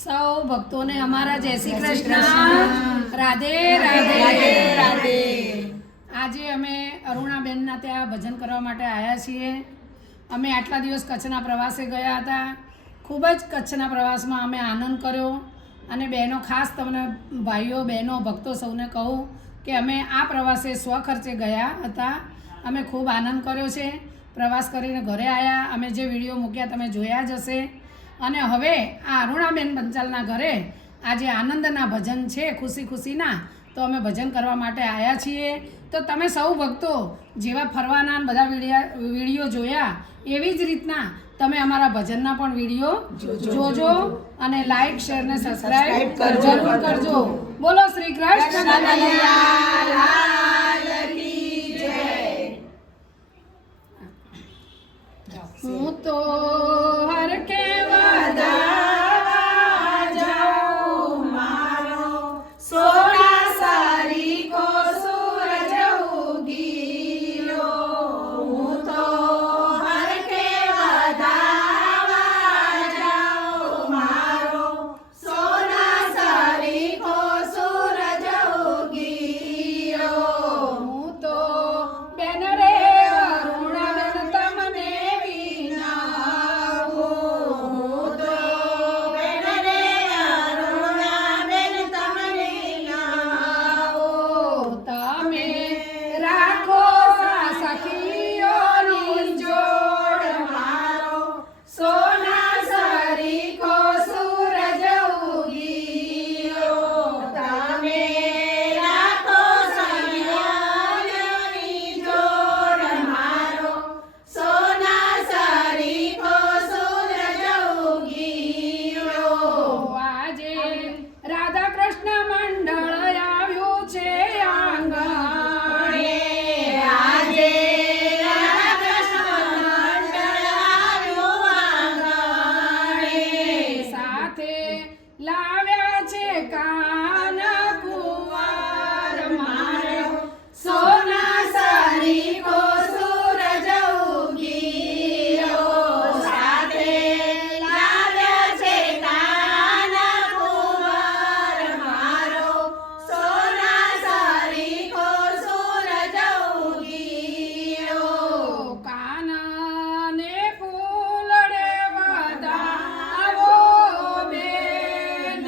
સૌ ભક્તોને અમારા જય શ્રી કૃષ્ણ, રાધે રાધે રાધે. આજે અમે અરુણાબેનના ત્યાં ભજન કરવા માટે આવ્યા છીએ. અમે આટલા દિવસ કચ્છના પ્રવાસે ગયા હતા. ખૂબ જ કચ્છના પ્રવાસમાં અમે આનંદ કર્યો. અને બહેનો, ખાસ તમને ભાઈઓ બહેનો ભક્તો સૌને કહું કે અમે આ પ્રવાસે સ્વખર્ચે ગયા હતા. અમે ખૂબ આનંદ કર્યો છે. પ્રવાસ કરીને ઘરે આવ્યા. અમે જે વિડીયો મૂક્યા તમે જોયા જ હશે. અને હવે આ અરુણાબેન પંચાલના ઘરે આજે આનંદના ભજન છે, ખુશી ખુશીના. તો અમે ભજન કરવા માટે આવ્યા છીએ. તો તમે સૌ ભક્તો જેવા ફરવાના બધા વિડીયો જોયા એવી જ રીતના તમે અમારા ભજનના પણ વિડીયો જોજો અને લાઈક શેર ને સબસ્ક્રાઇબ જરૂર કરજો. બોલો શ્રી કૃષ્ણ હું તો હર કે વધાવા જાઉં મારો સોના સારી કો સૂરજ ઉગીયો. હું તો હર કે વધાવા જાઉં મારો સોના સારી કો સૂરજ ઉગીયો. હું તો બેન રે અરુણાબેન તમને લાવ્યા છે કાન કુંવર મારો સોના સારી કો સૂરજ ઉગીયો. સાથે લાવ્યા છે કાન કુંવર મારો સોના સારી કો સૂરજ ઉગીયો. કાનને ફૂલડે વધાવો બેન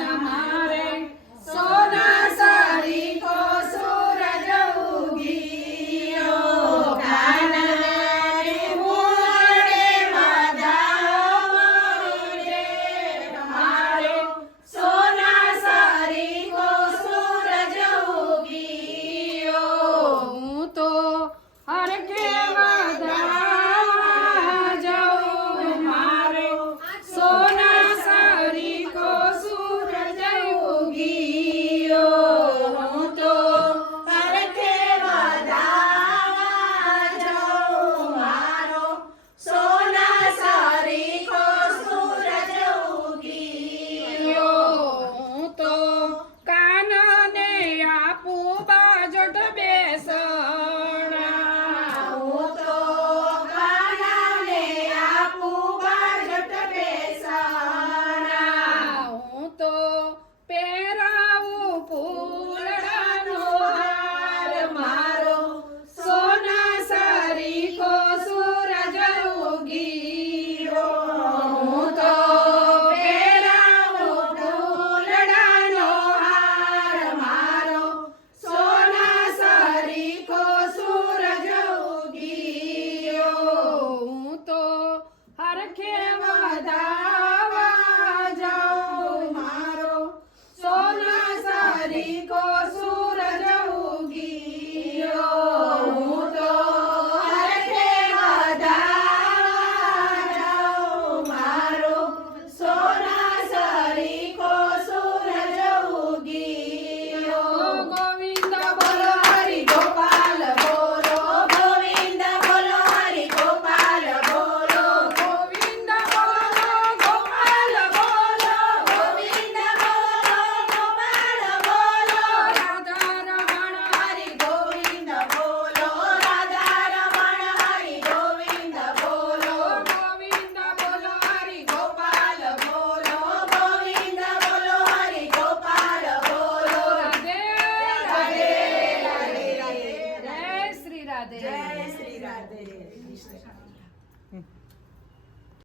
જય શ્રી રાધે.